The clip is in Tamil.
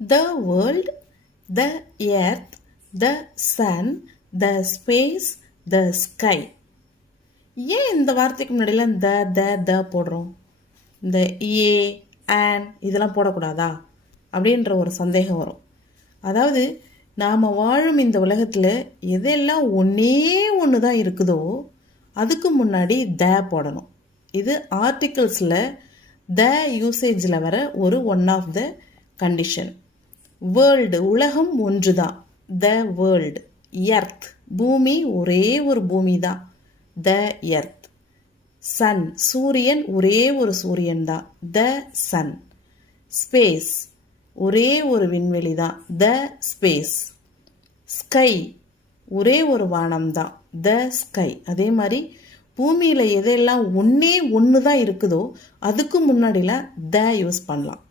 the world, the earth, the sun, the space, the sky. ஏன் இந்த வார்த்தைக்கு முன்னாடிலாம் த போடுறோம்? இந்த ஏ அண்ட் இதெல்லாம் போடக்கூடாதா அப்படின்ற ஒரு சந்தேகம் வரும். அதாவது நாம் வாழும் இந்த உலகத்தில் எதெல்லாம் ஒன்று தான் இருக்குதோ அதுக்கு முன்னாடி த போடணும். இது ஆர்டிகிள்ஸில் த யூசேஜில் வர ஒரு one of the condition. World உலகம் ஒன்று தான், த வேர்ல்டு. எர்த் பூமி ஒரே ஒரு பூமி தான், த எர்த். சன் சூரியன் ஒரே ஒரு சூரியன் தான், த சன். ஸ்பேஸ் ஒரே ஒரு விண்வெளி தான், த ஸ்பேஸ். ஸ்கை ஒரே ஒரு வானம் தான், த ஸ்கை. அதே மாதிரி பூமியில் எதெல்லாம் ஒன்று தான் இருக்குதோ அதுக்கு முன்னாடிலாம் த யூஸ் பண்ணலாம்.